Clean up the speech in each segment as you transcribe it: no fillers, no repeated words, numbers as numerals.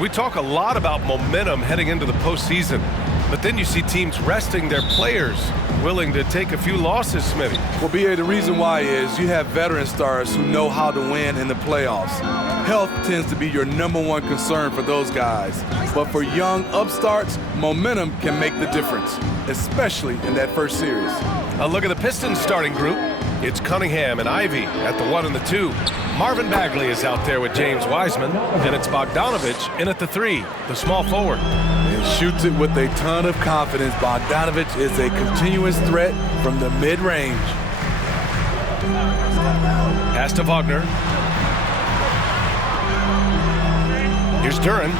And we talk a lot about momentum heading into the postseason. But then you see teams resting their players, willing to take a few losses, Smitty. Well, B.A., the reason why is you have veteran stars who know how to win in the playoffs. Health tends to be your #1 concern for those guys. But for young upstarts, momentum can make the difference, especially in that first series. A look at the Pistons starting group. It's Cunningham and Ivy at the 1 and the 2. Marvin Bagley is out there with James Wiseman, and it's Bogdanovich in at the 3, the small forward. And shoots it with a ton of confidence. Bogdanovich is a continuous threat from the mid-range. Pass to Wagner. Here's Duren.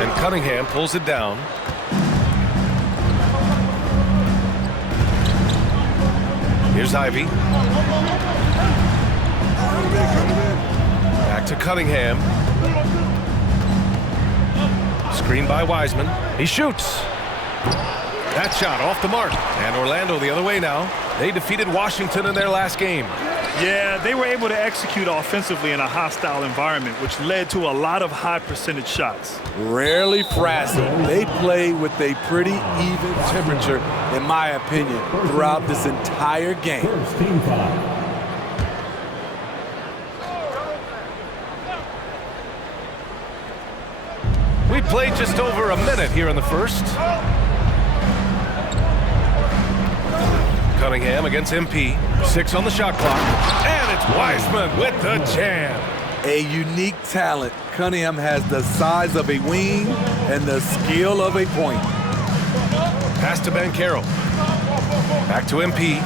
And Cunningham pulls it down. Here's Ivy. Back to Cunningham. Screen by Wiseman. He shoots. That shot off the mark. And Orlando the other way now. They defeated Washington in their last game. Yeah, they were able to execute offensively in a hostile environment, which led to a lot of high percentage shots. Rarely frazzled. They play with a pretty even temperature, in my opinion, throughout this entire game. We played just over a minute here in the first. Cunningham against MP. 6 on the shot clock. And it's Wiseman with the jam. A unique talent. Cunningham has the size of a wing and the skill of a point. Pass to Banchero. Back to MP.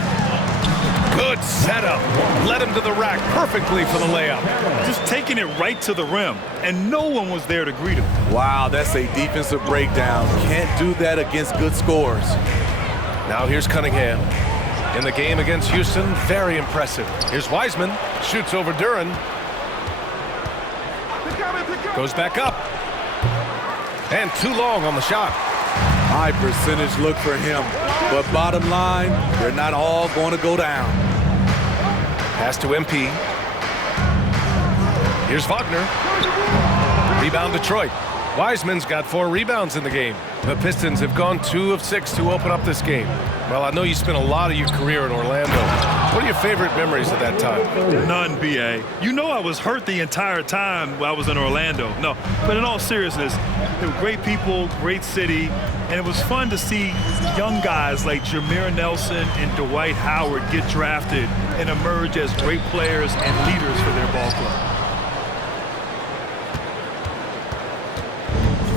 Good setup. Led him to the rack perfectly for the layup. Just taking it right to the rim, and no one was there to greet him. Wow, that's a defensive breakdown. Can't do that against good scores. Now here's Cunningham. In the game against Houston, very impressive. Here's Wiseman. Shoots over Duren. Goes back up. And too long on the shot. High percentage look for him. But bottom line, they're not all going to go down. Pass to MP. Here's Wagner. Rebound Detroit. Wiseman's got 4 rebounds in the game. The Pistons have gone 2 of 6 to open up this game. Well, I know you spent a lot of your career in Orlando. What are your favorite memories of that time? None, B.A. You know I was hurt the entire time while I was in Orlando. No, but in all seriousness, they were great people, great city, and it was fun to see young guys like Jameer Nelson and Dwight Howard get drafted and emerge as great players and leaders for their ball club.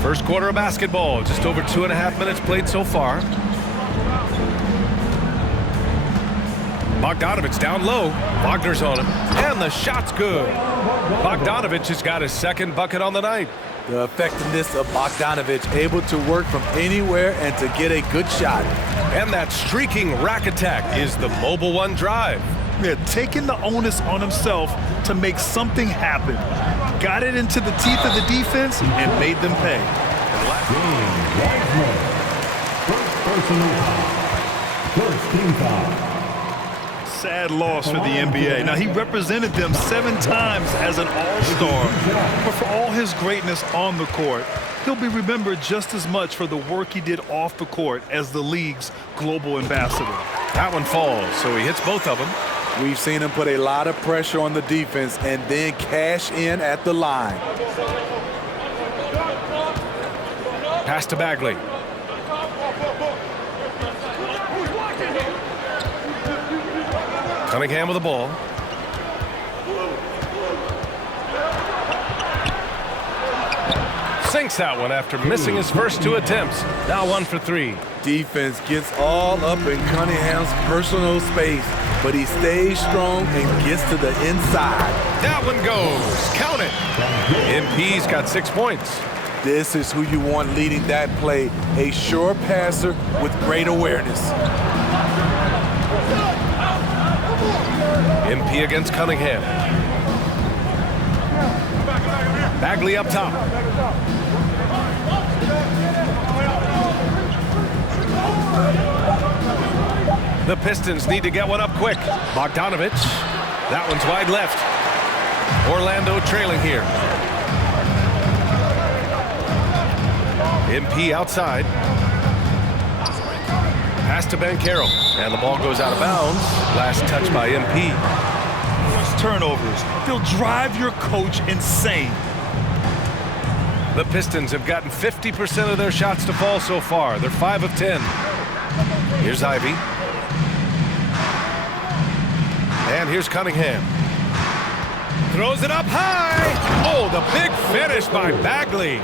First quarter of basketball, just over 2.5 minutes played so far. Bogdanovich down low. Wagner's on him. And the shot's good. Bogdanovich has got his second bucket on the night. The effectiveness of Bogdanovich, able to work from anywhere and to get a good shot. And that streaking rack attack is the Mobile One drive. Yeah, taking the onus on himself to make something happen. Got it into the teeth of the defense and made them pay. Sad loss for the NBA. Now, he represented them 7 times as an all-star, but for all his greatness on the court, he'll be remembered just as much for the work he did off the court as the league's global ambassador. That one falls, so he hits both of them. We've seen him put a lot of pressure on the defense and then cash in at the line. Pass to Bagley. Cunningham with the ball. Sinks that one after missing his first 2 attempts. Now 1 for 3. Defense gets all up in Cunningham's personal space, but he stays strong and gets to the inside. That one goes. Count it. MP's got 6 points. This is who you want leading that play, a sure passer with great awareness. MP against Cunningham. Bagley up top. The Pistons need to get one up quick. Bogdanovich. That one's wide left. Orlando trailing here. MP outside. Pass to Banchero, and the ball goes out of bounds. Last touch by MP. Forced turnovers. They'll drive your coach insane. The Pistons have gotten 50% of their shots to fall so far. They're 5 of 10. Here's Ivy. And here's Cunningham. Throws it up high. Oh, the big finish by Bagley.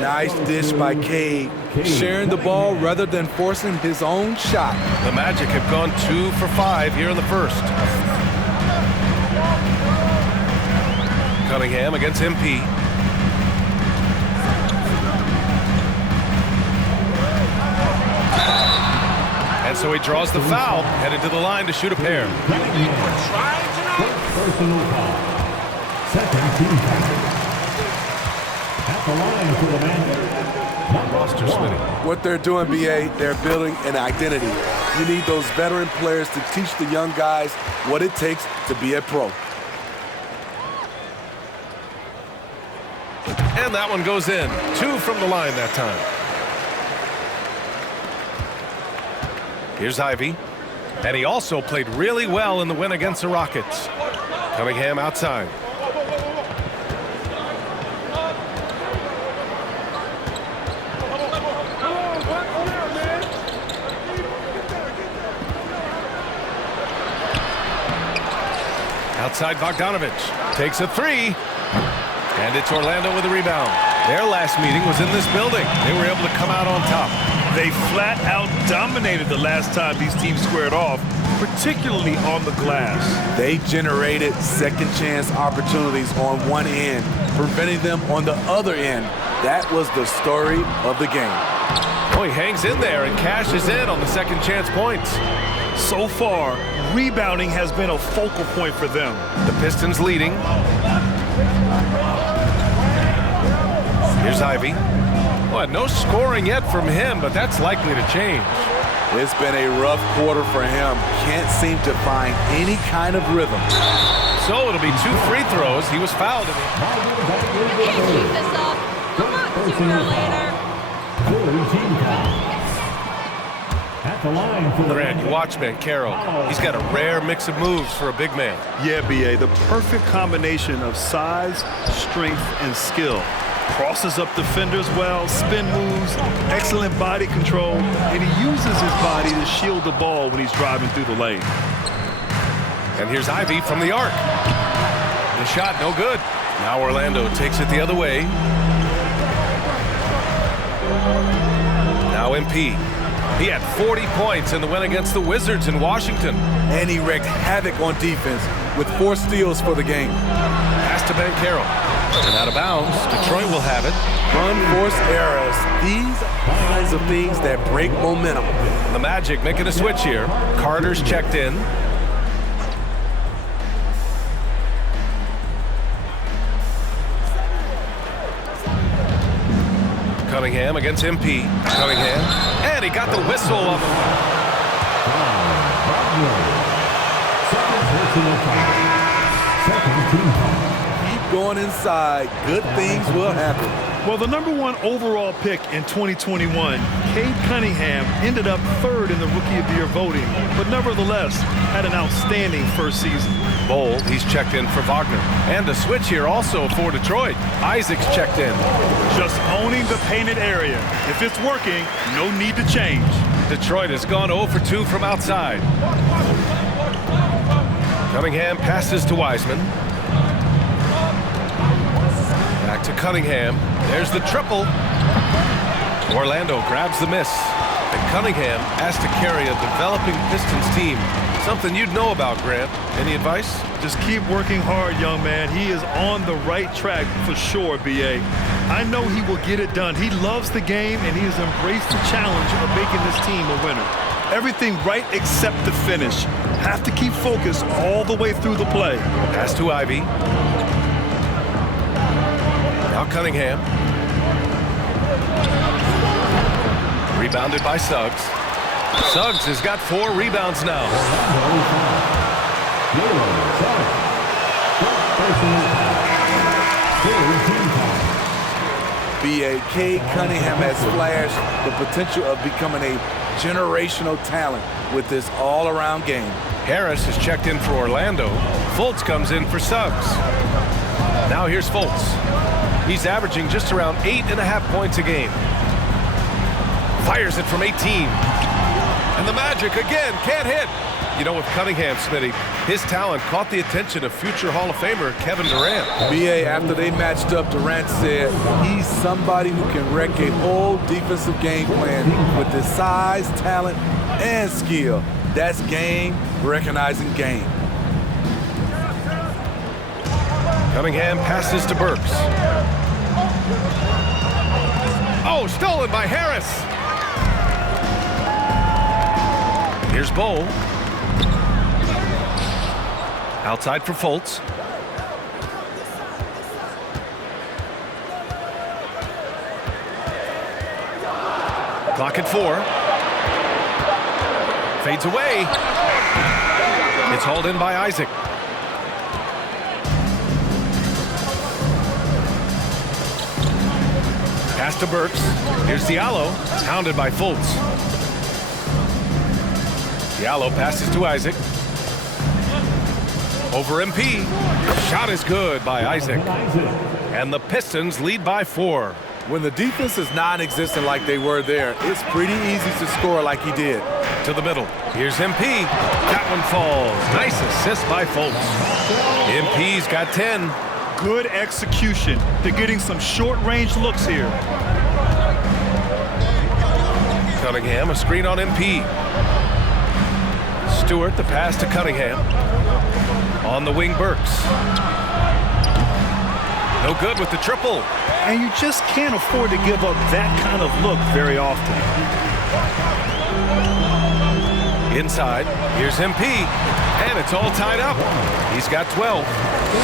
Nice dish by Cade, sharing the ball rather than forcing his own shot. The Magic have gone 2 for 5 here in the first. Cunningham against MP. And so he draws the foul, headed to the line to shoot a pair. Personal foul. Second team foul. At the line for the man. Roster spinning. What they're doing, BA, they're building an identity. You need those veteran players to teach the young guys what it takes to be a pro. And that one goes in. 2 from the line that time. Here's Ivy. And he also played really well in the win against the Rockets. Cunningham outside. Outside Bogdanovich. Takes a 3. And it's Orlando with a rebound. Their last meeting was in this building. They were able to come out on top. They flat out dominated the last time these teams squared off, particularly on the glass. They generated second chance opportunities on one end, preventing them on the other end. That was the story of the game. Oh, he hangs in there and cashes in on the second chance points. So far, rebounding has been a focal point for them. The Pistons leading. Here's Ivy. Well, no scoring yet from him, but that's likely to change. It's been a rough quarter for him. Can't seem to find any kind of rhythm. So it'll be 2 free throws. He was fouled. You can't keep this up. Come on, sooner or later. Team foul. At the line for the Grant, you watch Banchero. He's got a rare mix of moves for a big man. Yeah, BA, the perfect combination of size, strength, and skill. Crosses up defenders well, spin moves, excellent body control, and he uses his body to shield the ball when he's driving through the lane. And here's Ivy from the arc. The shot, no good. Now Orlando takes it the other way. Now MP. He had 40 points in the win against the Wizards in Washington. And he wreaked havoc on defense with 4 steals for the game. Pass to Banchero. And out of bounds. Detroit will have it. Unforced errors. These are kinds of things that break momentum. The Magic making a switch here. Carter's checked in. Cunningham against MP. Cunningham. And he got the whistle up. second personal foul. Second team foul. Keep going inside. Good things will happen. Well, the #1 overall pick in 2021, Cade Cunningham, ended up 3rd in the Rookie of the Year voting, but nevertheless had an outstanding first season. Bold, he's checked in for Wagner. And a switch here also for Detroit. Isaac's checked in. Just owning the painted area. If it's working, no need to change. Detroit has gone 0 for 2 from outside. Cunningham passes to Wiseman. Back to Cunningham. There's the triple. Orlando grabs the miss. And Cunningham has to carry a developing Pistons team. Something you'd know about, Grant. Any advice? Just keep working hard, young man. He is on the right track for sure, BA. I know he will get it done. He loves the game, and he has embraced the challenge of making this team a winner. Everything right except the finish. Have to keep focused all the way through the play. Pass to Ivy. Now Cunningham. Rebounded by Suggs. Suggs has got 4 rebounds now. B.A. Cade Cunningham has flashed the potential of becoming a generational talent with this all-around game. Harris is checked in for Orlando. Fultz comes in for Suggs. Now here's Fultz. He's averaging just around 8.5 points a game. Fires it from 18. And the Magic again can't hit. You know, with Cunningham, Smitty, his talent caught the attention of future Hall of Famer Kevin Durant. B.A., after they matched up, Durant said he's somebody who can wreck a whole defensive game plan with his size, talent, and skill. That's game recognizing game. Cunningham passes to Burks. Oh, stolen by Harris. Here's Bowl. Outside for Fultz. Clock at 4. Fades away. It's hauled in by Isaac. Pass to Burks. Here's Diallo, hounded by Fultz. Diallo passes to Isaac. Over MP. Shot is good by Isaac. And the Pistons lead by 4. When the defense is non-existent like they were there, it's pretty easy to score like he did. To the middle. Here's MP. That one falls. Nice assist by Fultz. MP's got 10. Good execution. They're getting some short-range looks here. Cunningham, a screen on MP. Stewart, the pass to Cunningham. On the wing, Burks. No good with the triple. And you just can't afford to give up that kind of look very often. Inside, here's MP. And it's all tied up. He's got 12.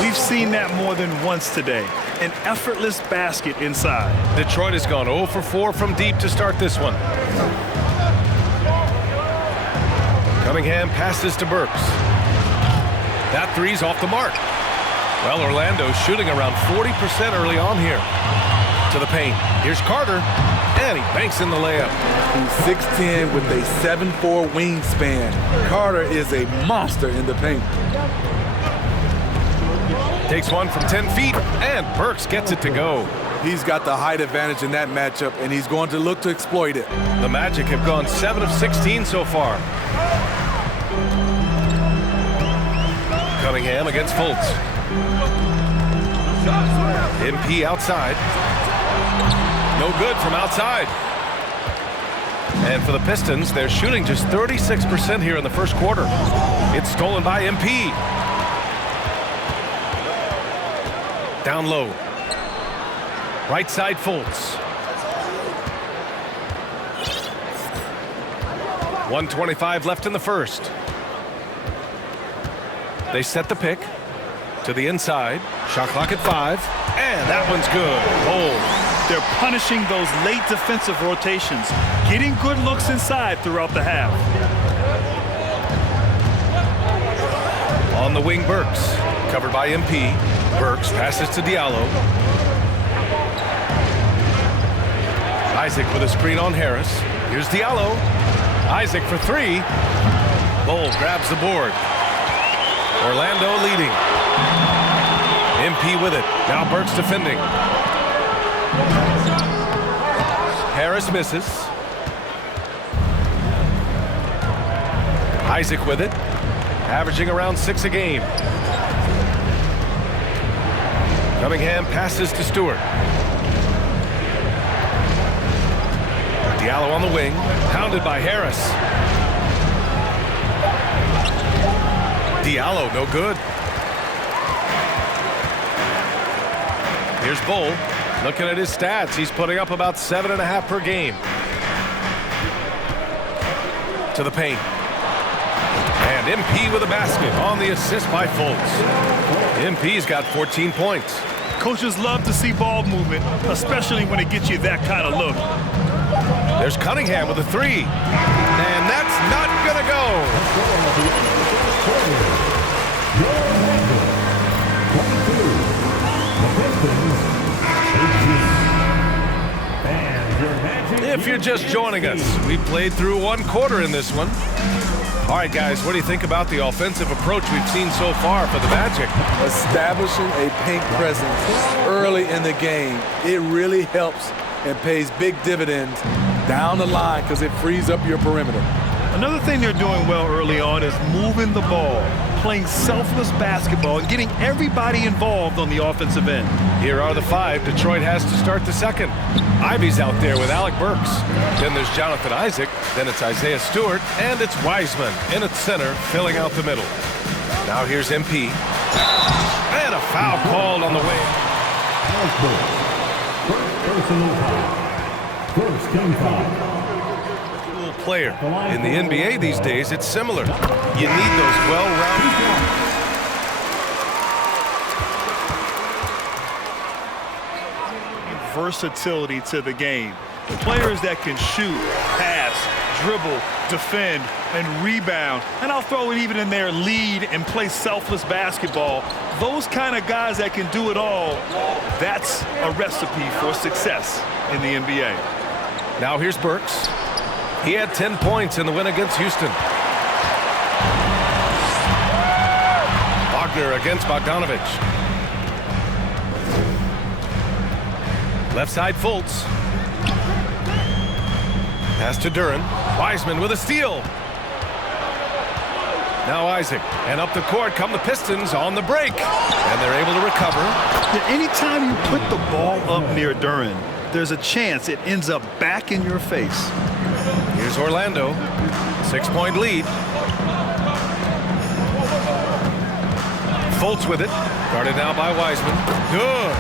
We've seen that more than once today. An effortless basket inside. Detroit has gone 0 for 4 from deep to start this one. Cunningham passes to Burks. That three's off the mark. Well, Orlando's shooting around 40% early on here. To the paint. Here's Carter. And he banks in the layup. He's 6'10" with a 7'4" wingspan. Carter is a monster in the paint. Takes one from 10 feet, and Burks gets it to go. He's got the height advantage in that matchup, and he's going to look to exploit it. The Magic have gone 7 of 16 so far. Cunningham against Fultz. MP outside. No good from outside. And for the Pistons, they're shooting just 36% here in the first quarter. It's stolen by MP. Down low. Right side Fultz. 1:25 left in the first. They set the pick to the inside. Shot clock at 5. And that one's good. Bold. They're punishing those late defensive rotations, getting good looks inside throughout the half. On the wing, Burks. Covered by MP. Burks passes to Diallo. Isaac with a screen on Harris. Here's Diallo. Isaac for 3. Bowl grabs the board. Orlando leading. MP with it. Now Burks defending. Harris misses. Isaac with it. Averaging around 6 a game. Cunningham passes to Stewart. Diallo on the wing. Pounded by Harris. Diallo, no good. Here's Bowl. Looking at his stats, he's putting up about 7.5 per game. To the paint. And MP with a basket on the assist by Fultz. MP's got 14 points. Coaches love to see ball movement, especially when it gets you that kind of look. There's Cunningham with a 3. And that's not gonna go. just joining us, we played through one quarter in this one. All right, guys, what do you think about the offensive approach we've seen so far for the Magic? Establishing a paint presence early in the game, it really helps and pays big dividends down the line because it frees up your perimeter. Another thing they're doing well early on is moving the ball, playing selfless basketball, and getting everybody involved on the offensive end. Here are the five. Detroit has to start the second. Ivy's out there with Alec Burks. Then there's Jonathan Isaac. Then it's Isaiah Stewart. And it's Wiseman in at center, filling out the middle. Now here's MP. And a foul called on the way. First team foul. Player. In the NBA these days, it's similar. You need those well-rounded. Versatility to the game. Players that can shoot, pass, dribble, defend, and rebound. And I'll throw it even in there, lead and play selfless basketball. Those kind of guys that can do it all, that's a recipe for success in the NBA. Now here's Burks. He had 10 points in the win against Houston. Wagner against Bogdanovich. Left side Fultz. Pass to Duren. Wiseman with a steal. Now Isaac. And up the court come the Pistons on the break. And they're able to recover. Yeah, anytime you put the ball up near Duren, there's a chance it ends up back in your face. Here's Orlando. 6-point lead. Fultz with it. Guarded now by Wiseman. Good.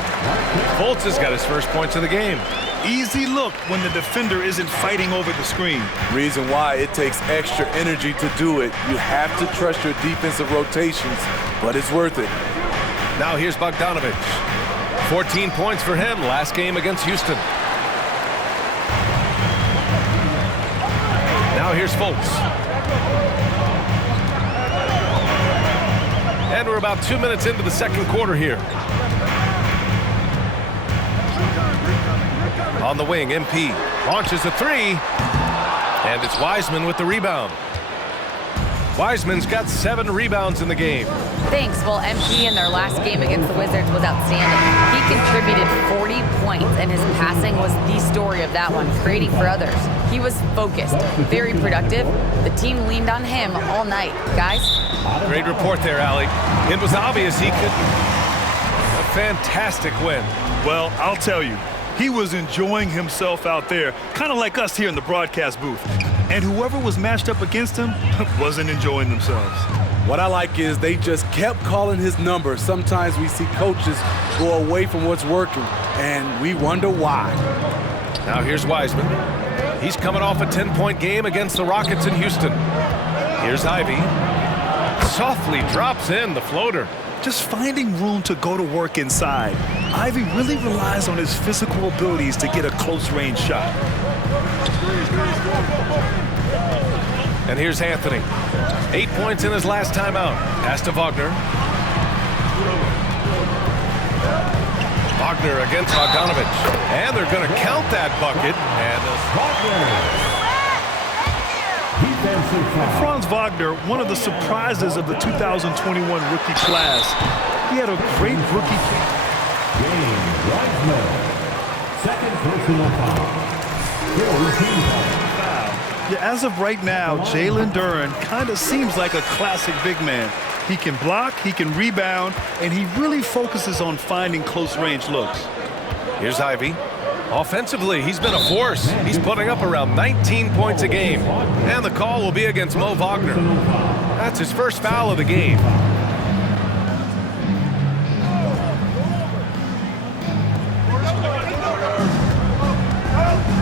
Fultz has got his first points of the game. Easy look when the defender isn't fighting over the screen. Reason why it takes extra energy to do it. You have to trust your defensive rotations, but it's worth it. Now here's Bogdanovich. 14 points for him last game against Houston. Now here's Fultz. And we're about 2 minutes into the second quarter here. On the wing, MP launches a three. And it's Wiseman with the rebound. Wiseman's got 7 rebounds in the game. Thanks. Well, MP in their last game against the Wizards was outstanding. He contributed 40 points, and his passing was the story of that one, creating for others. He was focused, very productive. The team leaned on him all night. Guys? Great report there, Allie. It was obvious he could. A fantastic win. Well, I'll tell you, he was enjoying himself out there, kind of like us here in the broadcast booth. And whoever was matched up against him wasn't enjoying themselves. What I like is they just kept calling his number. Sometimes we see coaches go away from what's working, and we wonder why. Now here's Wiseman. He's coming off a 10-point game against the Rockets in Houston. Here's Ivy. Softly drops in the floater. Just finding room to go to work inside. Ivy really relies on his physical abilities to get a close-range shot. And here's Anthony. 8 points in his last time out. Pass to Wagner. Wagner against Bogdanovich. And they're going to count that bucket. And Franz Wagner, one of the surprises of the 2021 rookie class. He had a great rookie. Second personal foul. Yeah, as of right now, Jalen Duren kind of seems like a classic big man. He can block, he can rebound, and he really focuses on finding close-range looks. here's Ivy. Offensively, he's been a force. He's putting up around 19 points a game. And the call will be against Mo Wagner. That's his first foul of the game.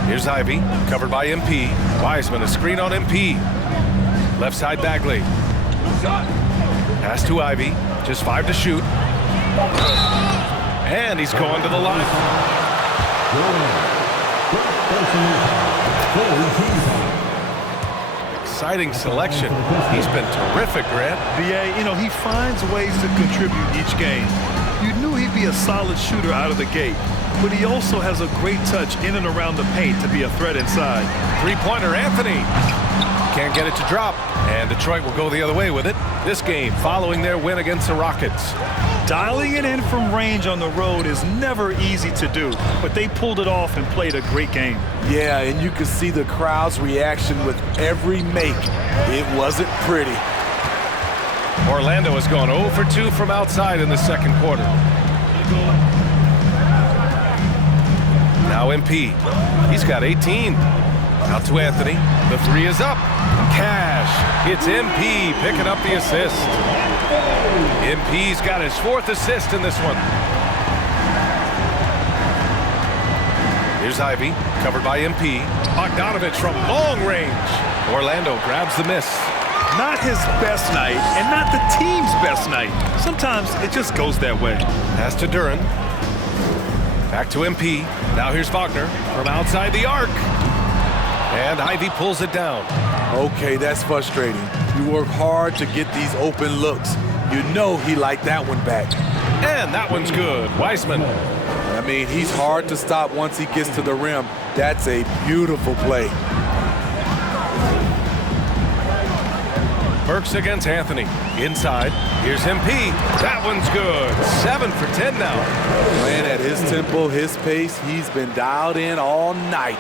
Here's Ivy, covered by MP. Wiseman, a screen on MP. Left side Bagley. Pass to Ivy, just 5 to shoot. And he's going to the line. Exciting selection. He's been terrific, Grant. BA, you know, he finds ways to contribute each game. You knew he'd be a solid shooter out of the gate. but he also has a great touch in and around the paint to be a threat inside. Three-pointer, Anthony. Can't get it to drop, and Detroit will go the other way with it. This game following their win against the Rockets. Dialing it in from range on the road is never easy to do, but they pulled it off and played a great game. Yeah, and you can see the crowd's reaction with every make. It wasn't pretty. Orlando has gone 0 for 2 from outside in the second quarter. Now MP. He's got 18. Out to Anthony. The three is up. Cash. It's MP picking up the assist. MP's got his 4th assist in this one. Here's Ivy, covered by MP. Bogdanovich from long range. Orlando grabs the miss. Not his best night, and not the team's best night. Sometimes it just goes that way. Pass to Duran. Back to MP. Now here's Wagner from outside the arc. And Ivy pulls it down. Okay, that's frustrating. You work hard to get these open looks. You know he liked that one back. And that one's good. Wiseman. I mean, he's hard to stop once he gets to the rim. That's a beautiful play. Burks against Anthony. Inside. Here's MP. That one's good. 7 for 10 now. Playing at his tempo, his pace, he's been dialed in all night.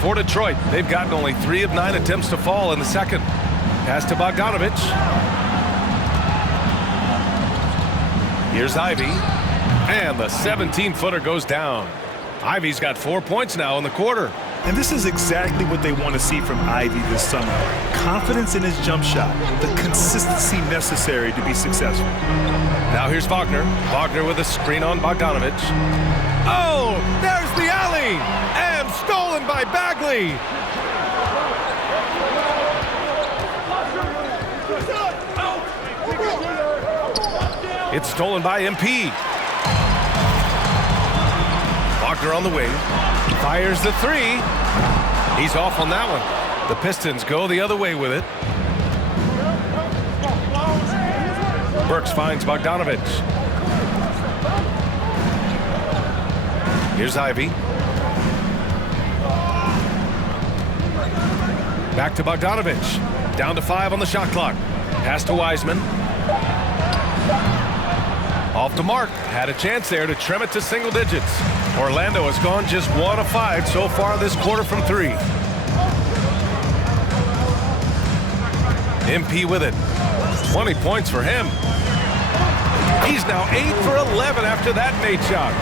For Detroit, they've gotten only 3 of 9 attempts to fall in the second. Pass to Bogdanovich. Here's Ivy. And the 17-footer goes down. Ivy's got 4 points now in the quarter. And this is exactly what they want to see from Ivy this summer. Confidence in his jump shot, the consistency necessary to be successful. Now here's Wagner. Wagner with a screen on Bogdanovich. Oh, there's the alley! And stolen by Bagley. It's stolen by MP. Wagner on the wing. Fires the three. He's off on that one. The Pistons go the other way with it. Burks finds Bogdanovich. Here's Ivy. Back to Bogdanovich. Down to 5 on the shot clock. Pass to Wiseman. Off to Mark. Had a chance there to trim it to single digits. Orlando has gone just 1 of 5 so far this quarter from 3. MP with it. 20 points for him. He's now 8 for 11 after that made shot.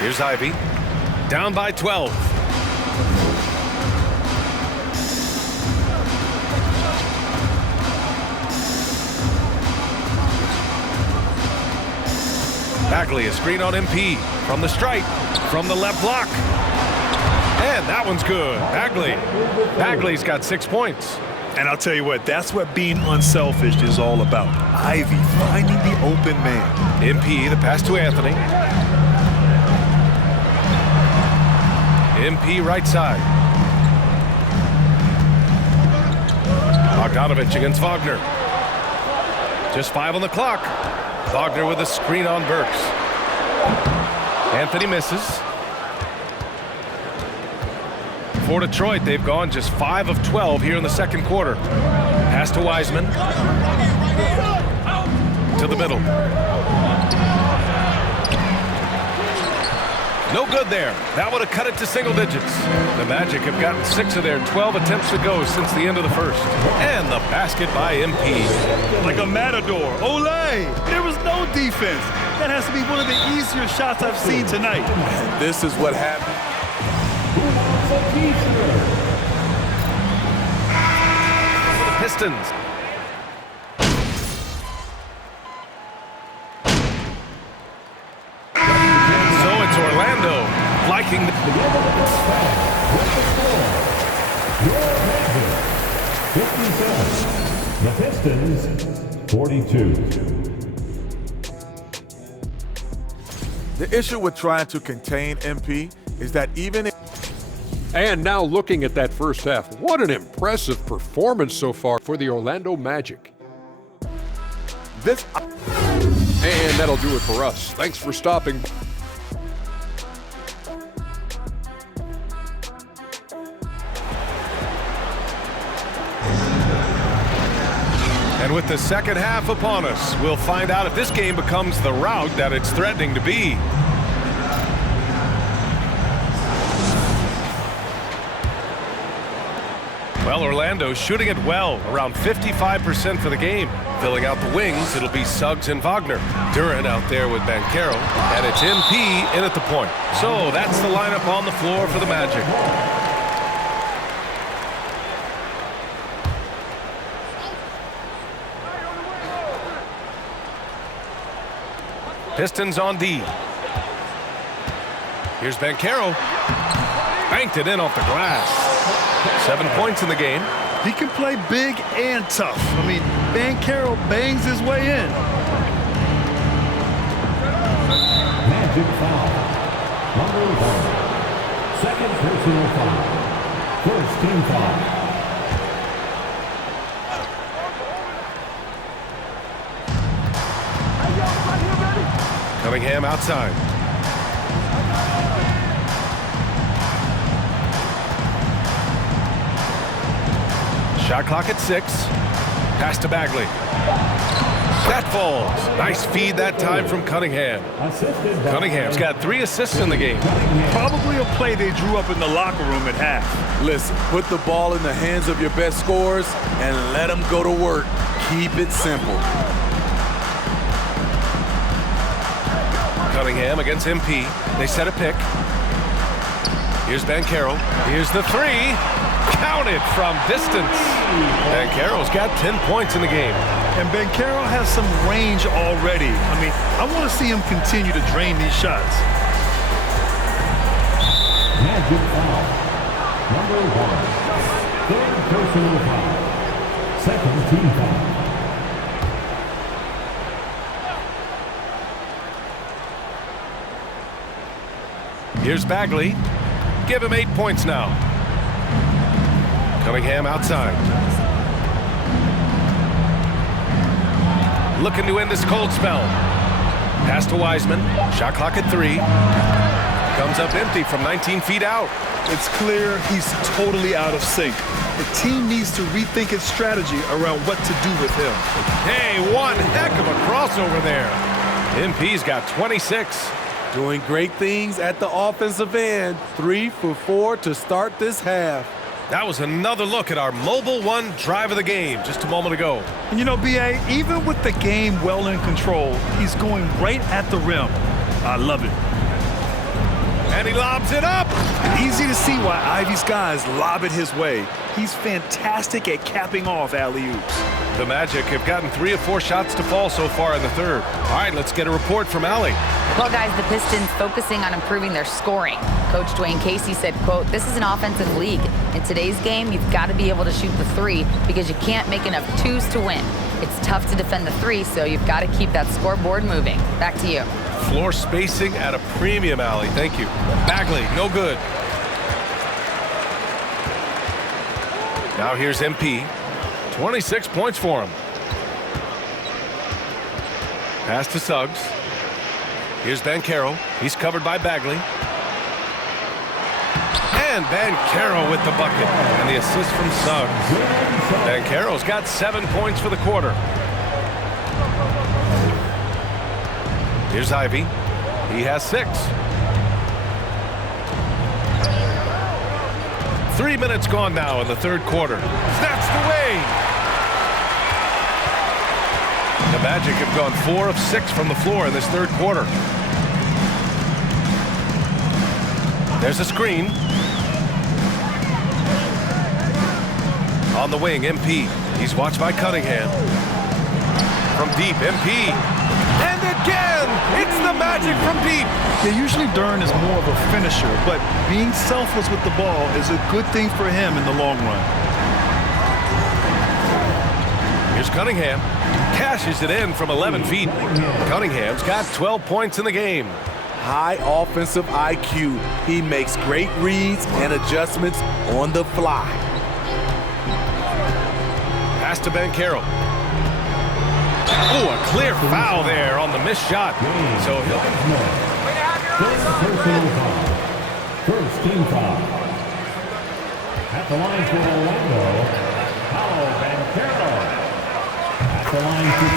Here's Ivy. Down by 12. Bagley, a screen on MP. From the stripe. From the left block. And that one's good. Bagley's got 6 points. And I'll tell you what, that's what being unselfish is all about. Ivy finding the open man. MP, the pass to Anthony. MP right side. Bogdanovich against Wagner. Just 5 on the clock. Wagner with a screen on Burks. Anthony misses. For Detroit, they've gone just 5 of 12 here in the second quarter. Pass to Wiseman. To the middle. No good there. That would have cut it to single digits. The Magic have gotten 6 of their 12 attempts to go since the end of the first. And the basket by MP. Like a matador. Olay! There was no defense. That has to be one of the easier shots I've seen tonight. And this is what happened. Pistons. So it's Orlando liking the... The Pistons, 42. The issue with trying to contain MP is that even if And now looking at that first half, what an impressive performance so far for the Orlando Magic. this And that'll do it for us. Thanks for stopping. And with the second half upon us, we'll find out if this game becomes the rout that it's threatening to be. Well, Orlando's shooting it well, around 55% for the game. Filling out the wings, it'll be Suggs and Wagner. Duran out there with Banchero, and it's MP in at the point. So that's the lineup on the floor for the Magic. Pistons on D. Here's Banchero. Banked it in off the glass. 7 points in the game. He can play big and tough. I mean, Banchero bangs his way in. Magic foul. Number 1. Second personal foul. First team foul. Cunningham outside. Shot clock at 6. Pass to Bagley. That falls. Nice feed that time from Cunningham. Cunningham's got 3 assists in the game. Probably a play they drew up in the locker room at half. Listen, put the ball in the hands of your best scorers and let them go to work. Keep it simple. Cunningham against MP. They set a pick. Here's Banchero. Here's the 3. Counted from distance. Banchero's got 10 points in the game. And Banchero has some range already. I mean, I want to see him continue to drain these shots. Magic foul. Number 1. Third personal foul. Second team foul. Here's Bagley. Give him 8 points now. Cunningham outside. Looking to end this cold spell. Pass to Wiseman. Shot clock at 3. Comes up empty from 19 feet out. It's clear he's totally out of sync. The team needs to rethink its strategy around what to do with him. Hey, one heck of a crossover there. MP's got 26. Doing great things at the offensive end. 3 for 4 to start this half. That was another look at our mobile one drive of the game just a moment ago. And you know, B.A., even with the game well in control, he's going right at the rim. I love it. And he lobs it up. Easy to see why Ivy's guys lob it his way. He's fantastic at capping off alley-oops. The Magic have gotten 3 of 4 shots to fall so far in the third. All right, let's get a report from Allie. Well, guys, the Pistons focusing on improving their scoring. Coach Dwayne Casey said, quote, "This is an offensive league. In today's game, you've got to be able to shoot the 3 because you can't make enough 2s to win. It's tough to defend the 3, so you've got to keep that scoreboard moving." Back to you. Floor spacing at a premium, Allie. Thank you. Bagley, no good. Now here's MP. 26 points for him. Pass to Suggs. Here's Banchero. He's covered by Bagley. And Banchero with the bucket. And the assist from Suggs. Banchero's got 7 points for the quarter. Here's Ivy. He has 6. 3 minutes gone now in the third quarter. Snatched away. The Magic have gone 4 of 6 from the floor in this third quarter. There's a screen. On the wing, MP. He's watched by Cunningham. From deep, MP. And again, it's the Magic from deep. Yeah, usually Duran is more of a finisher, but being selfless with the ball is a good thing for him in the long run. Here's Cunningham. Cashes it in from 11 feet. Cunningham's got 12 points in the game. High offensive IQ. He makes great reads and adjustments on the fly. Pass to Banchero. Oh, a clear foul there on the missed shot. So he'll... Personal foul. First team foul. At the line for Orlando, Paolo Banchero. At the line for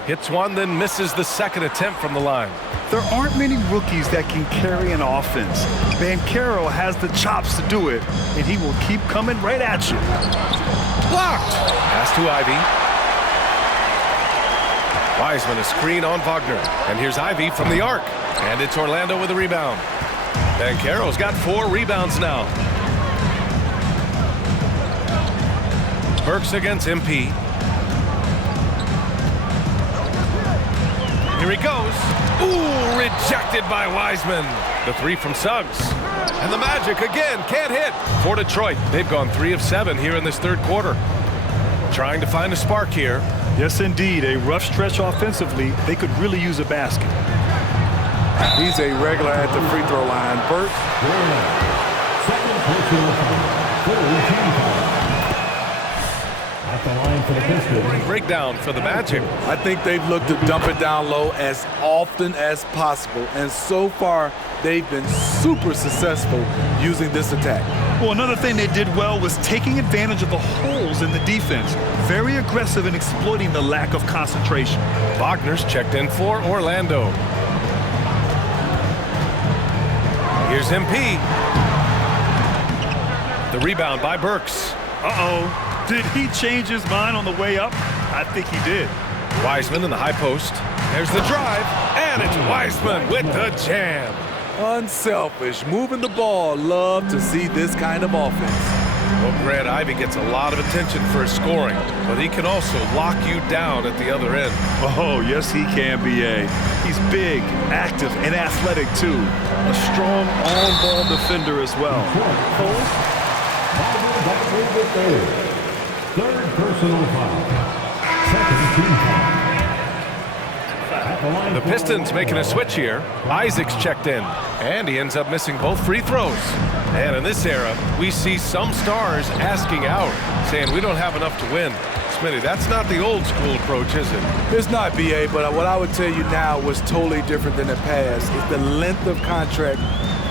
2. Hits one, then misses the second attempt from the line. There aren't many rookies that can carry an offense. Banchero has the chops to do it, and he will keep coming right at you. Blocked. Pass to Ivy. Wiseman a screen on Wagner. And here's Ivy from the arc. And it's Orlando with a rebound. Banchero's got 4 rebounds now. Burks against MP. Here he goes. Ooh, rejected by Wiseman. The 3 from Suggs. And the Magic again can't hit. For Detroit, they've gone 3 of 7 here in this third quarter. Trying to find a spark here. Yes, indeed. A rough stretch offensively. They could really use a basket. He's a regular at the free throw line. Burke. Second personal foul. At the line for the Pistons. Breakdown for the Magic. I think they've looked to dump it down low as often as possible, and so far they've been super successful using this attack. Well, another thing they did well was taking advantage of the holes in the defense. Very aggressive in exploiting the lack of concentration. Wagner's checked in for Orlando. Here's MP. The rebound by Burks. Uh-oh. Did he change his mind on the way up? I think he did. Wiseman in the high post. There's the drive, and it's Wiseman with the jam. Unselfish, moving the ball. Love to see this kind of offense. Well, Grant, Ivy gets a lot of attention for his scoring, but he can also lock you down at the other end. Oh, yes, he can, B.A. He's big, active, and athletic, too. A strong on-ball defender as well. Third personal foul. Second team foul. The Pistons making a switch here. Isaac's checked in, and he ends up missing both free throws. And in this era, we see some stars asking out, saying we don't have enough to win. Smitty, that's not the old school approach, is it? It's not, BA, but what I would tell you now was totally different than the past. It's the length of contract.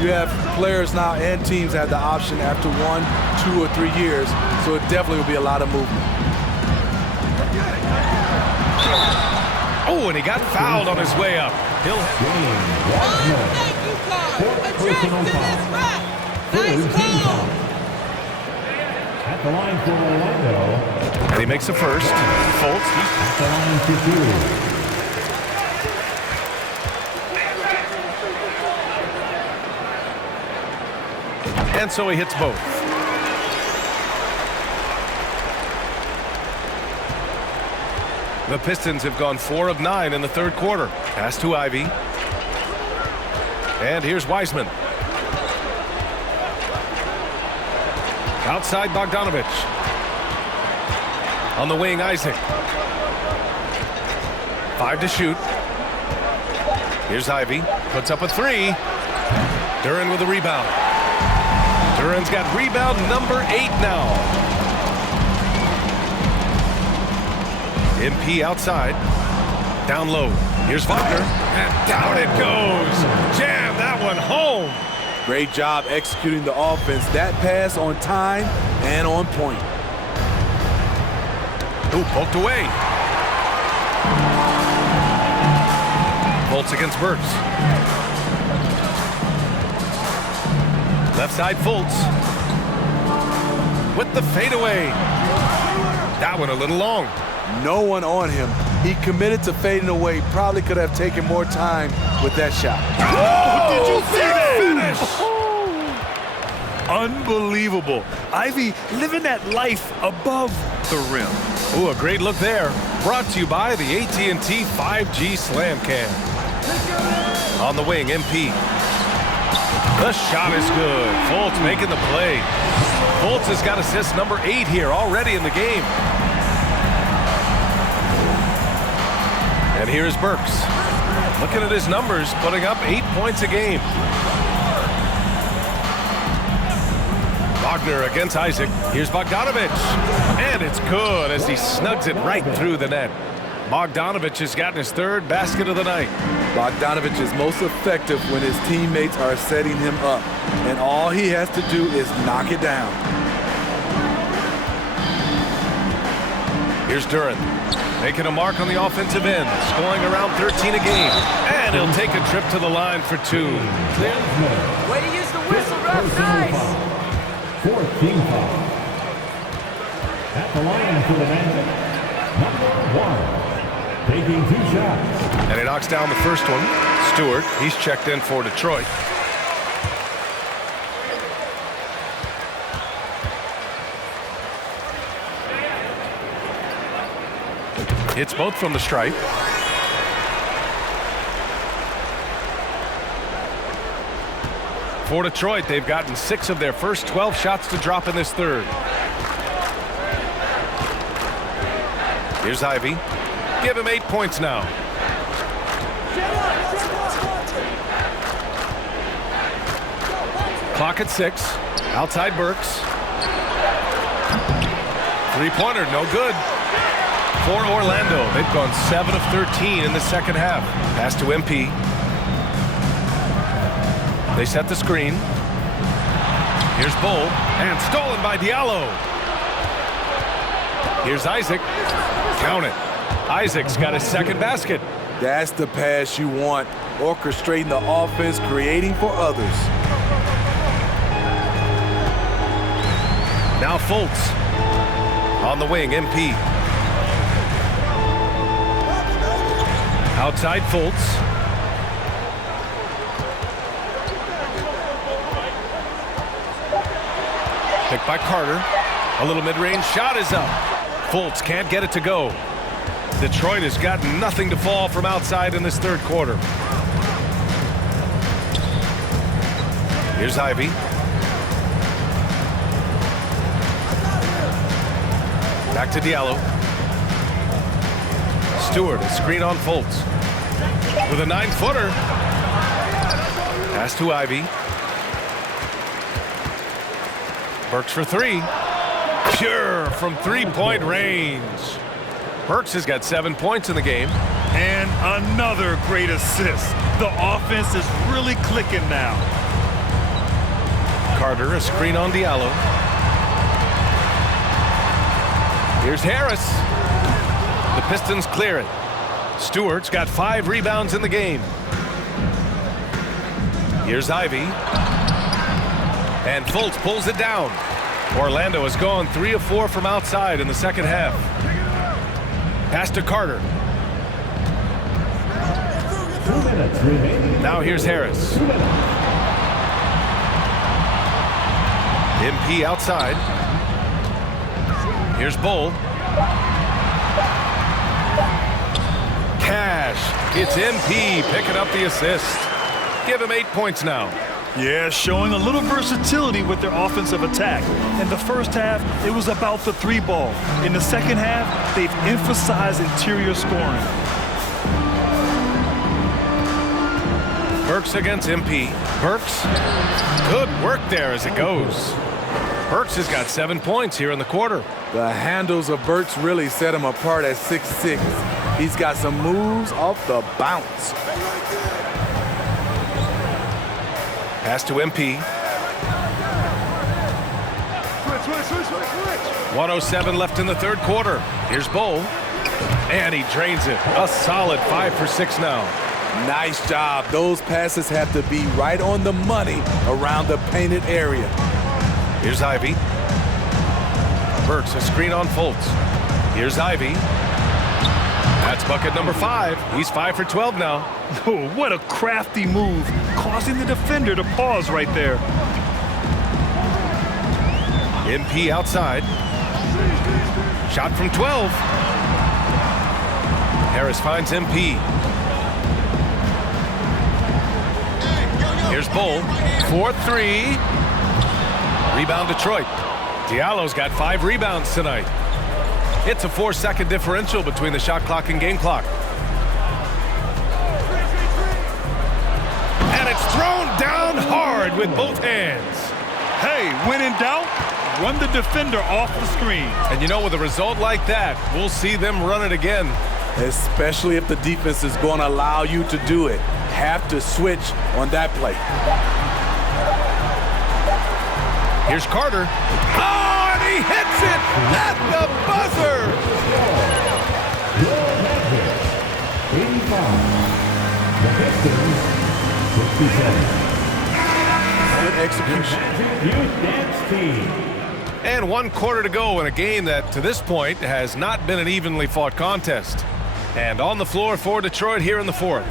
You have players now and teams have the option after 1, 2, or 3 years, so it definitely will be a lot of movement. Oh, and he got fouled on his way up. He'll Thank you, God. Personal foul. Nice call. At the line for Orlando. And he makes the first. Fultz. At the line for 2. And so he hits both. The Pistons have gone 4 of 9 in the third quarter. Pass to Ivy. And here's Wiseman. Outside Bogdanovich. On the wing, Isaac. 5 to shoot. Here's Ivy. Puts up a 3. Duren with a rebound. Duren's got rebound number 8 now. MP outside. Down low. Here's Wagner. And down it goes. Jam that one home. Great job executing the offense. That pass on time and on point. Ooh, poked away. Fultz against Burks. Left side Fultz. With the fadeaway. That one a little long. No one on him. He committed to fading away. Probably could have taken more time with that shot. Oh, did you see that? Finish! Unbelievable. Ivy living that life above the rim. Ooh, a great look there. Brought to you by the AT&T 5G Slam Cam. On the wing, MP. The shot is good. Fultz making the play. Fultz has got assist number 8 here already in the game. And here's Burks. Looking at his numbers, putting up 8 points a game. Wagner against Isaac. Here's Bogdanovich. And it's good as he snugs it right through the net. Bogdanovich has gotten his third basket of the night. Bogdanovich is most effective when his teammates are setting him up, and all he has to do is knock it down. Here's Duran, making a mark on the offensive end, scoring around 13 a game. And he'll take a trip to the line for 2. Way to use the whistle, ref. Nice. 14 foul. At the line for the Magic, number 1. Taking 2 shots. And he knocks down the first one. Stewart, he's checked in for Detroit. Hits both from the stripe. For Detroit, they've gotten 6 of their first 12 shots to drop in this third. Here's Ivy. Give him 8 points now. Clock at 6. Outside Burks. Three-pointer, no good. For Orlando, they've gone 7 of 13 in the second half. Pass to MP. They set the screen. Here's Bull, and stolen by Diallo. Here's Isaac. Count it. Isaac's got his second basket. That's the pass you want. Orchestrating the offense, creating for others. Now Fultz. On the wing, MP. Outside Fultz. Picked by Carter. A little mid-range shot is up. Fultz can't get it to go. Detroit has got nothing to fall from outside in this third quarter. Here's Ivy. Back to Diallo. Stewart, a screen on Fultz. With a 9-footer. Pass to Ivy. Burks for 3. Pure from 3-point range. Burks has got 7 points in the game. And another great assist. The offense is really clicking now. Carter, a screen on Diallo. Here's Harris. The Pistons clear it. Stewart's got 5 rebounds in the game. Here's Ivy. And Fultz pulls it down. Orlando has gone 3 of 4 from outside in the second half. Pass to Carter. 2 minutes remaining. Now here's Harris. MP outside. Here's Bull. Cash. It's MP picking up the assist. Give him 8 points now. Yeah, showing a little versatility with their offensive attack. In the first half, it was about the 3 ball. In the second half, they've emphasized interior scoring. Burks against MP. Burks. Good work there as it goes. Burks has got 7 points here in the quarter. The handles of Burks really set him apart at 6'6". He's got some moves off the bounce. Pass to MP. 1:07 left in the third quarter. Here's Bull. And he drains it. A solid 5 for 6 now. Nice job. Those passes have to be right on the money around the painted area. Here's Ivy. Burks, a screen on Fultz. Here's Ivy. That's bucket number 5. He's 5 for 12 now. Oh, what a crafty move, causing the defender to pause right there. MP outside. Shot from 12. Harris finds MP. Here's Bull. 4-3. Rebound Detroit. Diallo's got 5 rebounds tonight. It's a 4-second differential between the shot clock and game clock. And it's thrown down hard with both hands. Hey, when in doubt, run the defender off the screen. And you know, with a result like that, we'll see them run it again. Especially if the defense is going to allow you to do it. Have to switch on that play. Here's Carter. Oh, and he hits it at the buzzer. 85. The Pistons, 67. Good execution. Youth Dance Team. And 1 quarter to go in a game that, to this point, has not been an evenly fought contest. And on the floor for Detroit here in the 4th.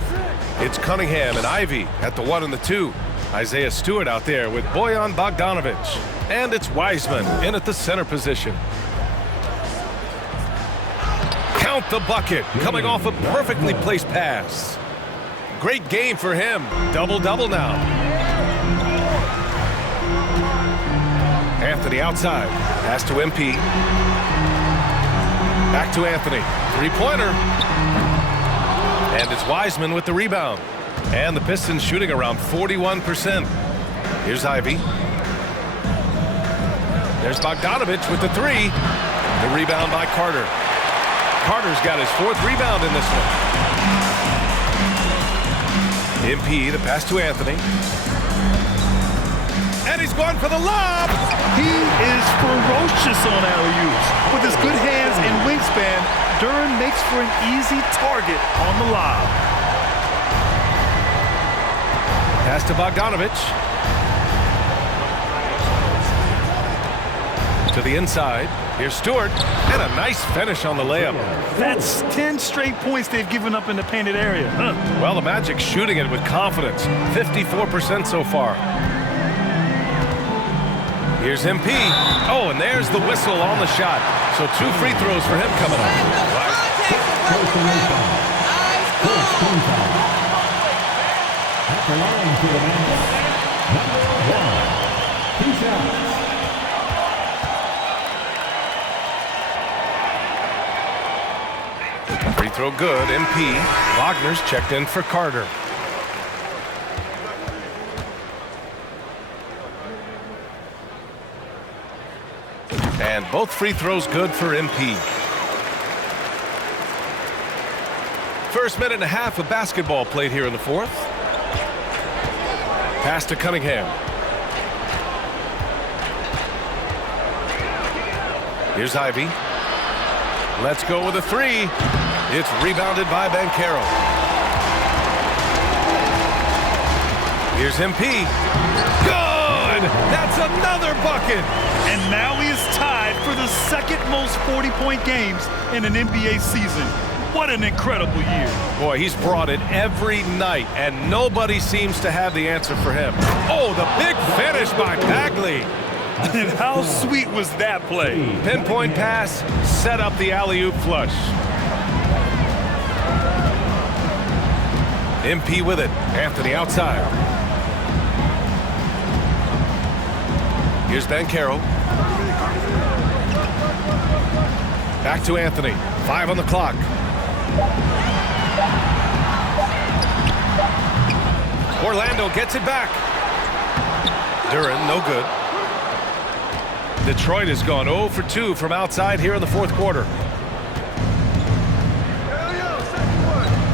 It's Cunningham and Ivy at the 1 and the 2. Isaiah Stewart out there with Bojan Bogdanovic. And it's Wiseman in at the center position. Count the bucket, coming off a perfectly placed pass. Great game for him. Double-double now. Anthony outside. Pass to MP. Back to Anthony. Three-pointer. And it's Wiseman with the rebound. And the Pistons shooting around 41%. Here's Ivy. There's Bogdanovic with the 3. The rebound by Carter. Carter's got his 4th rebound in this one. MP, the pass to Anthony. And he's going for the lob. He is ferocious on alley-oops. With his good hands and wingspan, Duren makes for an easy target on the lob. Pass to Bogdanovic. To the inside. Here's Stewart. And a nice finish on the layup. That's 10 straight points they've given up in the painted area. Well, the Magic shooting it with confidence. 54% so far. Here's MP. Oh, and there's the whistle on the shot. So 2 free throws for him coming up. At the line to the man. Number 1. 2 shots. Free throw good. MP. Wagner's checked in for Carter. And both free throws good for MP. First minute and a half of basketball played here in the 4th. Pass to Cunningham. Here's Ivy. Let's go with a 3. It's rebounded by Banchero. Here's MP. Good! That's another bucket! And now he is tied for the 2nd most 40-point games in an NBA season. What an incredible year. Boy, he's brought it every night, and nobody seems to have the answer for him. Oh, the big finish by Bagley. And how sweet was that play? Pinpoint pass, set up the alley-oop flush. MP with it. Anthony outside. Here's Banchero. Back to Anthony. 5 on the clock. Orlando gets it back. Duren, no good. Detroit has gone 0 for 2 from outside here in the 4th quarter.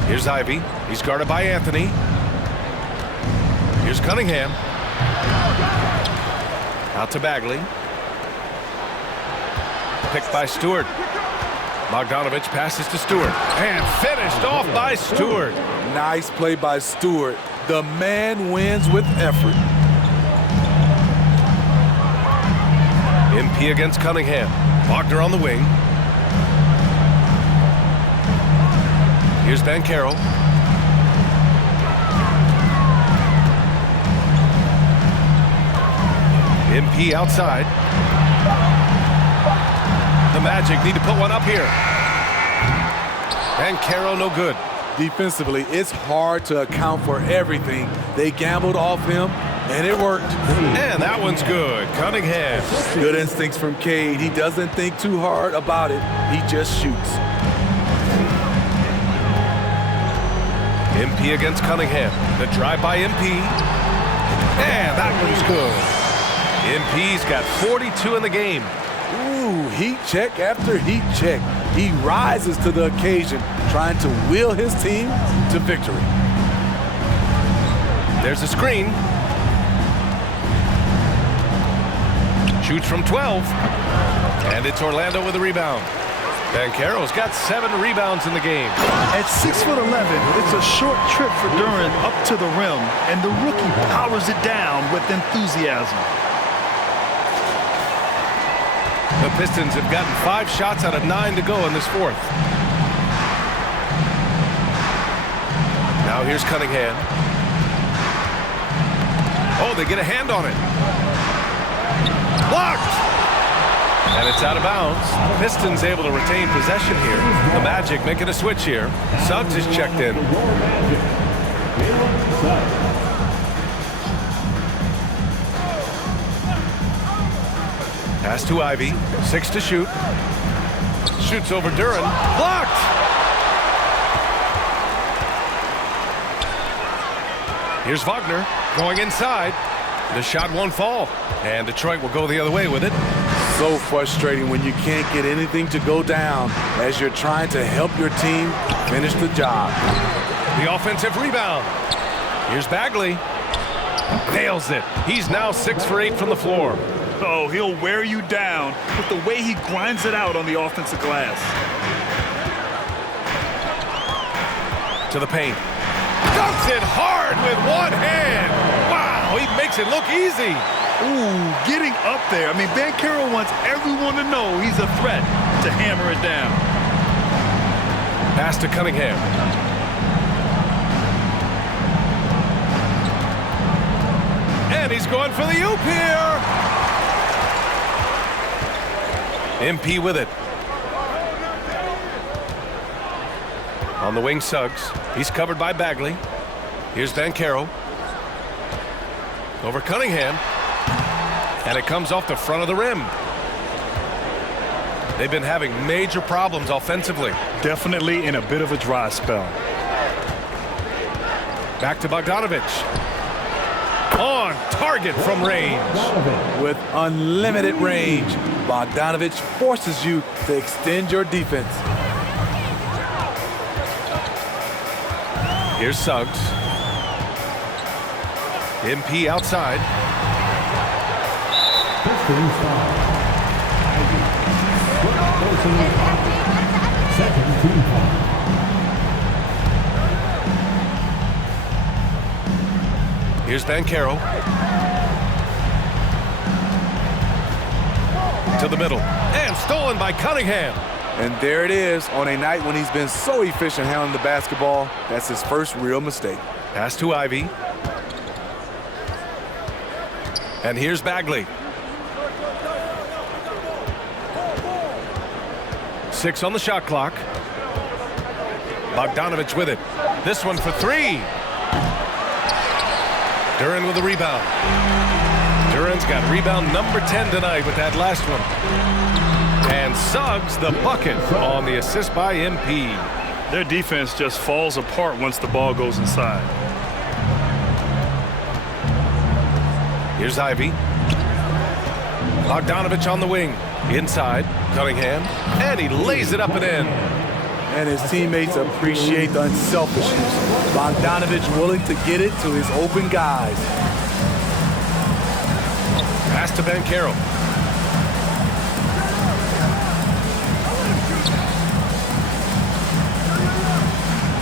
Here's Ivy. He's guarded by Anthony. Here's Cunningham. Out to Bagley. Picked by Stewart. Bogdanovic passes to Stewart. And finished off by Stewart. Nice play by Stewart. The man wins with effort. MP against Cunningham. Wagner on the wing. Here's Banchero. MP outside. The Magic need to put one up here. Banchero no good. Defensively, it's hard to account for everything. They gambled off him, and it worked. And that one's good. Cunningham. Good instincts from Cade. He doesn't think too hard about it. He just shoots. MP against Cunningham. The drive by MP. And that one's good. MP's got 42 in the game. Ooh, heat check after heat check. He rises to the occasion, trying to wheel his team to victory. There's a screen. Shoots from 12. And it's Orlando with a rebound. Banchero's got 7 rebounds in the game. At 6'11", it's a short trip for Duren up to the rim, and the rookie powers it down with enthusiasm. The Pistons have gotten 5 shots out of 9 to go in this fourth. Now here's Cunningham. Oh, they get a hand on it. Blocked! And it's out of bounds. Pistons able to retain possession here. The Magic making a switch here. Suggs is checked in. Pass to Ivy. 6 to shoot. Shoots over Duren. Blocked! Here's Wagner going inside. The shot won't fall. And Detroit will go the other way with it. So frustrating when you can't get anything to go down as you're trying to help your team finish the job. The offensive rebound. Here's Bagley. Nails it. He's now 6 for 8 from the floor. Oh, he'll wear you down with the way he grinds it out on the offensive glass. To the paint. Dunks it hard with one hand. Wow, he makes it look easy. Ooh, getting up there. I mean, Banchero wants everyone to know he's a threat to hammer it down. Pass to Cunningham. And he's going for the oop here. MP with it. On the wing, Suggs. He's covered by Bagley. Here's Banchero. Over Cunningham. And it comes off the front of the rim. They've been having major problems offensively. Definitely in a bit of a dry spell. Back to Bogdanovich. On target from range. With unlimited range, Bogdanovich forces you to extend your defense. Here's Suggs. MP outside. Here's Banchero. To the middle. And stolen by Cunningham. And there it is on a night when he's been so efficient handling the basketball. That's his first real mistake. Pass to Ivy. And here's Bagley. 6 on the shot clock. Bogdanovich with it. This one for 3. Duren with the rebound. Duren's got rebound number 10 tonight with that last one. And Suggs the bucket on the assist by MP. Their defense just falls apart once the ball goes inside. Here's Ivy. Bogdanovich on the wing. Inside. Cunningham. And he lays it up and in. And his teammates appreciate the unselfishness. Bogdanovich willing to get it to his open guys. Pass to Banchero.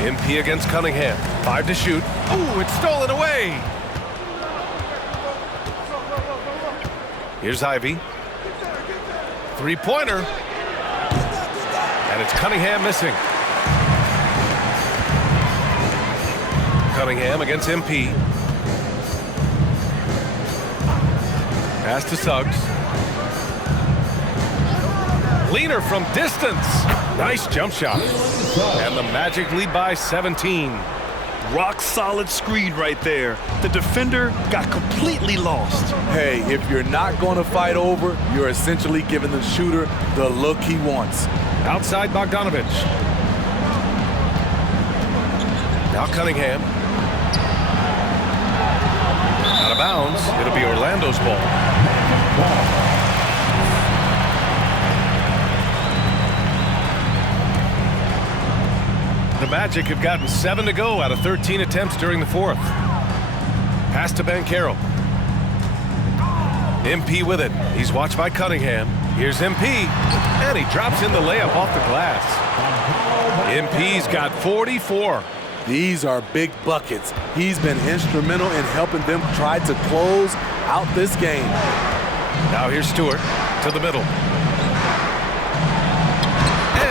MP against Cunningham. 5 to shoot. Ooh, it's stolen away. Here's Ivy. 3-pointer. And it's Cunningham missing. Cunningham against MP. Pass to Suggs. Leaner from distance. Nice jump shot. And the Magic lead by 17. Rock solid screen right there. The defender got completely lost. Hey, if you're not going to fight over, you're essentially giving the shooter the look he wants. Outside Bogdanovich. Now Cunningham. Out of bounds. It'll be Orlando's ball. The Magic have gotten 7 to go out of 13 attempts during the fourth. Pass to Banchero. MP with it. He's watched by Cunningham. Here's MP, and he drops in the layup off the glass. MP's got 44. These are big buckets. He's been instrumental in helping them try to close out this game. Now here's Stewart to the middle.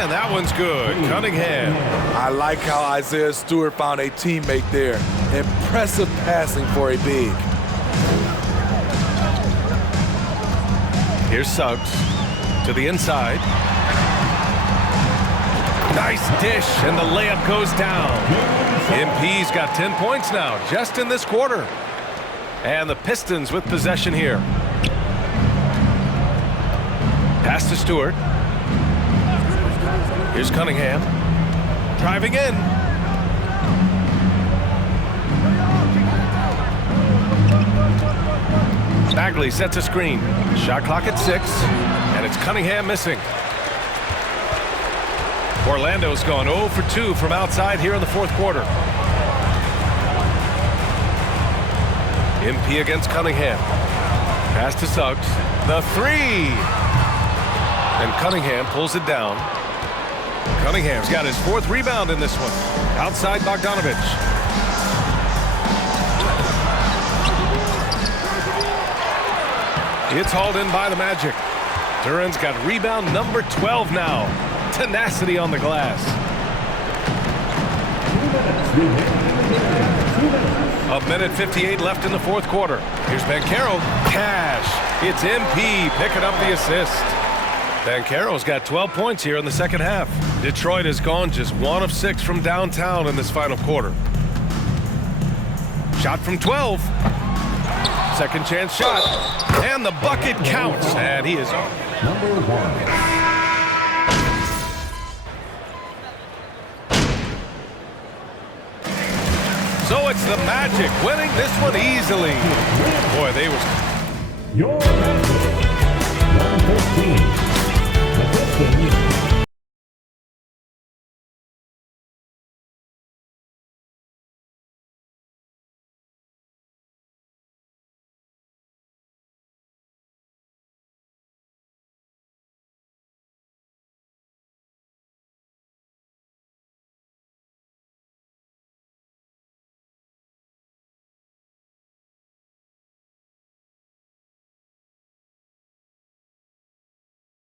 And that one's good. Cunningham. I like how Isaiah Stewart found a teammate there. Impressive passing for a big. Here's Suggs to the inside. Nice dish, and the layup goes down. MP's got 10 points now, just in this quarter. And the Pistons with possession here. Pass to Stewart. Here's Cunningham. Driving in. Bagley sets a screen. Shot clock at 6, and it's Cunningham missing. Orlando's gone 0 for 2 from outside here in the fourth quarter. MP against Cunningham. Pass to Suggs. The 3. And Cunningham pulls it down. Cunningham's got his 4th rebound in this one. Outside Bogdanovich. It's hauled in by the Magic. Duran's got rebound number 12 now. Tenacity on the glass. A minute 58 left in the fourth quarter. Here's Banchero. Cash. It's MP picking up the assist. Banchero's got 12 points here in the second half. Detroit has gone just 1 of 6 from downtown in this final quarter. Shot from 12. Second chance shot. And the bucket counts. And he is on. Number 1. So it's the Magic winning this one easily. Boy, they were... Your Magic, 115.